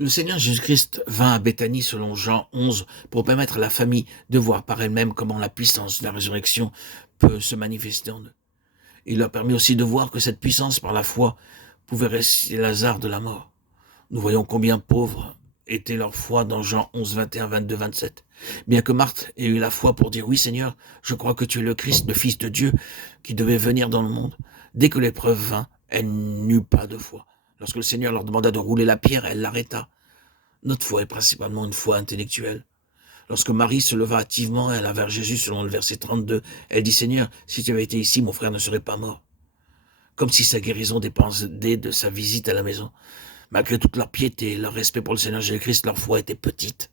Le Seigneur Jésus-Christ vint à Béthanie selon Jean 11 pour permettre à la famille de voir par elle-même comment la puissance de la résurrection peut se manifester en eux. Il leur permet aussi de voir que cette puissance par la foi pouvait ressusciter Lazare de la mort. Nous voyons combien pauvres était leur foi dans Jean 11, 21, 22, 27. Bien que Marthe ait eu la foi pour dire « Oui Seigneur, je crois que tu es le Christ, le Fils de Dieu, qui devait venir dans le monde », dès que l'épreuve vint, elle n'eut pas de foi. Lorsque le Seigneur leur demanda de rouler la pierre, elle l'arrêta. Notre foi est principalement une foi intellectuelle. Lorsque Marie se leva hâtivement et alla vers Jésus selon le verset 32, elle dit « Seigneur, si tu avais été ici, mon frère ne serait pas mort. » Comme si sa guérison dépendait de sa visite à la maison. Malgré toute leur piété et leur respect pour le Seigneur Jésus-Christ, leur foi était petite.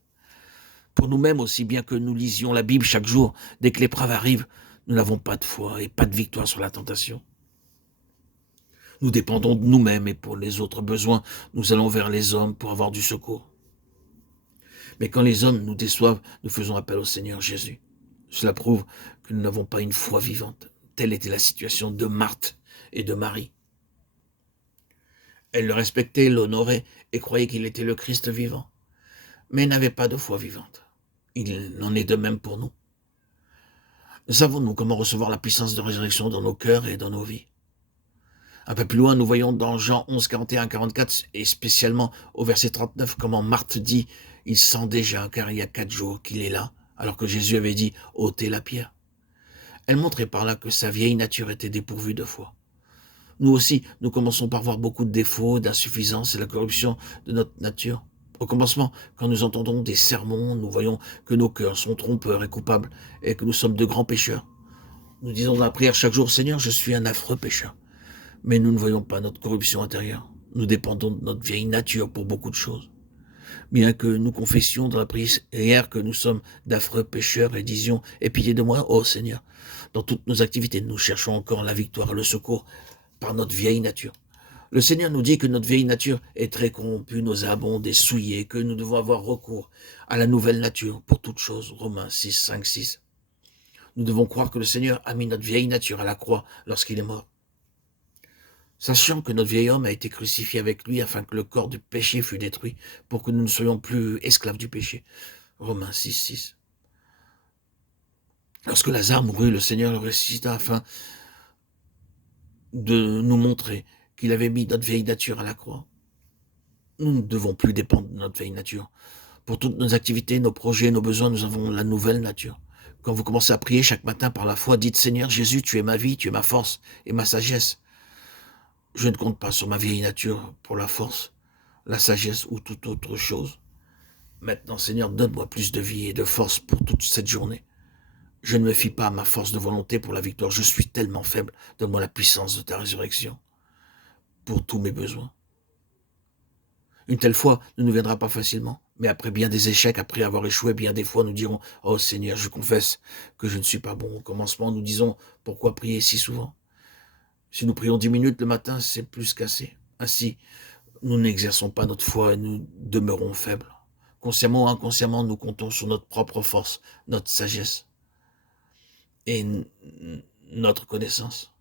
Pour nous-mêmes aussi, bien que nous lisions la Bible chaque jour, dès que l'épreuve arrive, nous n'avons pas de foi et pas de victoire sur la tentation. Nous dépendons de nous-mêmes et pour les autres besoins, nous allons vers les hommes pour avoir du secours. Mais quand les hommes nous déçoivent, nous faisons appel au Seigneur Jésus. Cela prouve que nous n'avons pas une foi vivante. Telle était la situation de Marthe et de Marie. Elles le respectaient, l'honoraient et croyaient qu'il était le Christ vivant, mais n'avaient pas de foi vivante. Il en est de même pour nous. Savons-nous comment recevoir la puissance de résurrection dans nos cœurs et dans nos vies? Un peu plus loin, nous voyons dans Jean 11, 41, 44, et spécialement au verset 39, comment Marthe dit « Il sent déjà, car il y a 4 jours qu'il est là, alors que Jésus avait dit « ôtez la pierre ». Elle montrait par là que sa vieille nature était dépourvue de foi. Nous aussi, nous commençons par voir beaucoup de défauts, d'insuffisances et la corruption de notre nature. Au commencement, quand nous entendons des sermons, nous voyons que nos cœurs sont trompeurs et coupables et que nous sommes de grands pécheurs. Nous disons dans la prière chaque jour, Seigneur, je suis un affreux pécheur. Mais nous ne voyons pas notre corruption intérieure. Nous dépendons de notre vieille nature pour beaucoup de choses. Bien que nous confessions dans la prière que nous sommes d'affreux pécheurs et disions, aie pitié de moi, ô Seigneur. Dans toutes nos activités, nous cherchons encore la victoire et le secours par notre vieille nature. Le Seigneur nous dit que notre vieille nature est très corrompue, nauséabonde et souillée, que nous devons avoir recours à la nouvelle nature pour toute chose. Romains 6, 5, 6. Nous devons croire que le Seigneur a mis notre vieille nature à la croix lorsqu'il est mort. Sachant que notre vieil homme a été crucifié avec lui afin que le corps du péché fût détruit, pour que nous ne soyons plus esclaves du péché. Romains 6, 6. Lorsque Lazare mourut, le Seigneur le ressuscita afin de nous montrer qu'il avait mis notre vieille nature à la croix. Nous ne devons plus dépendre de notre vieille nature. Pour toutes nos activités, nos projets, nos besoins, nous avons la nouvelle nature. Quand vous commencez à prier chaque matin par la foi, dites Seigneur Jésus, tu es ma vie, tu es ma force et ma sagesse. Je ne compte pas sur ma vieille nature pour la force, la sagesse ou toute autre chose. Maintenant, Seigneur, donne-moi plus de vie et de force pour toute cette journée. Je ne me fie pas à ma force de volonté pour la victoire. Je suis tellement faible. Donne-moi la puissance de ta résurrection pour tous mes besoins. Une telle foi ne nous viendra pas facilement, mais après bien des échecs, après avoir échoué bien des fois, nous dirons « Oh Seigneur, je confesse que je ne suis pas bon ». Au commencement, nous disons « Pourquoi prier si souvent ?» Si nous prions 10 minutes le matin, c'est plus qu'assez. Ainsi, nous n'exerçons pas notre foi et nous demeurons faibles. Consciemment ou inconsciemment, nous comptons sur notre propre force, notre sagesse et notre connaissance.